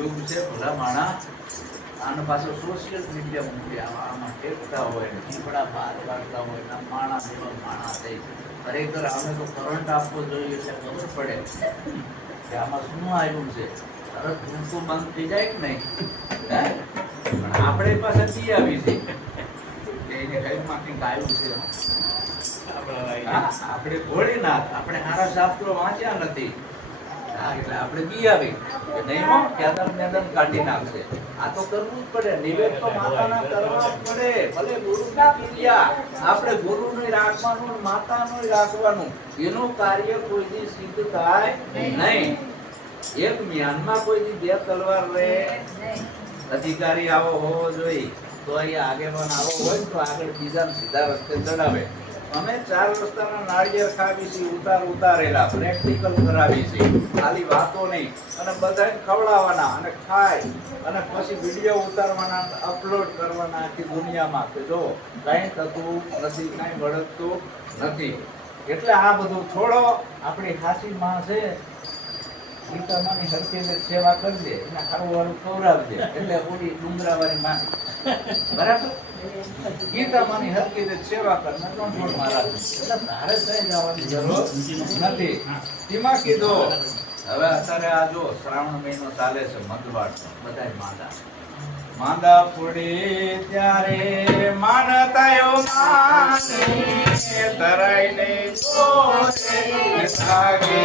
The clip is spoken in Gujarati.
યુગ છે ભલા માણા આને પાછો સોશિયલ મીડિયા મૂકે આમાં ટેકતા હોય ને ચીપડા બહાર કાઢતા હોય ને માણા જેવા માણા થઈ ખરેખર અમે તો કરંટ આપવો જોઈએ એટલે ખબર પડે કે આમાં શું આવ્યું છે તરત ટૂંકો બંધ થઈ જાય કે નહીં પણ આપણે પાસે તી આવી છે એને કઈ માંથી આવ્યું છે આપણે ભોળીનાથ આપણે સારા શાસ્ત્રો વાંચ્યા નથી એટલે આપણે બી આવી કે નહીં હો કેદાર મેદાન કાઢી નાખશે આ તો કરવું જ પડે નિવેદ તો માતાના કરવા જ પડે ભલે ગુરુના કીધ્યા આપણે ગુરુને રાખવાનું માતાનું રાખવાનું એનું કાર્ય કોઈ દી સિદ્ધ થાય નહીં એક મ્યાનમાં કોઈ દી બે તલવાર રહે અધિકારી આવો હોવો જોઈએ તો અહીંયા આગેવાન આવો હોય તો આગળ બીજાને સીધા રસ્તે ચડાવે અમે 4 રસ્તાના નાળિયેર ખાવી છે ઉતારેલા પ્રેક્ટિકલ કરાવી છે ખાલી વાતો નહીં અને બધાને ખવડાવવાના અને ખાય અને પછી વિડીયો ઉતારવાના અપલોડ કરવાના આખી દુનિયામાં કે જો કાંઈ થતું નથી કાંઈ વળગતું નથી એટલે આ બધું છોડો આપણી હાસી માં છે ગીતામાની હરખી સેવા કરજે એના ખારું વાળું ખવડાવજે એટલે ઓલી ડુંગરાવાળી માં બરાબર ગીતામાની હરખી સેવા કરને કંટ્રોલ મારા એટલે તારે થઈ જવાની જરૂર નથી તેમાં કીધો હવે અત્યારે આ જો શ્રાવણ મહિનો ચાલે છે મધવાડ બધાય માંદા પડી ત્યારે માનતાયો માને તરાઈને જોરે લાગે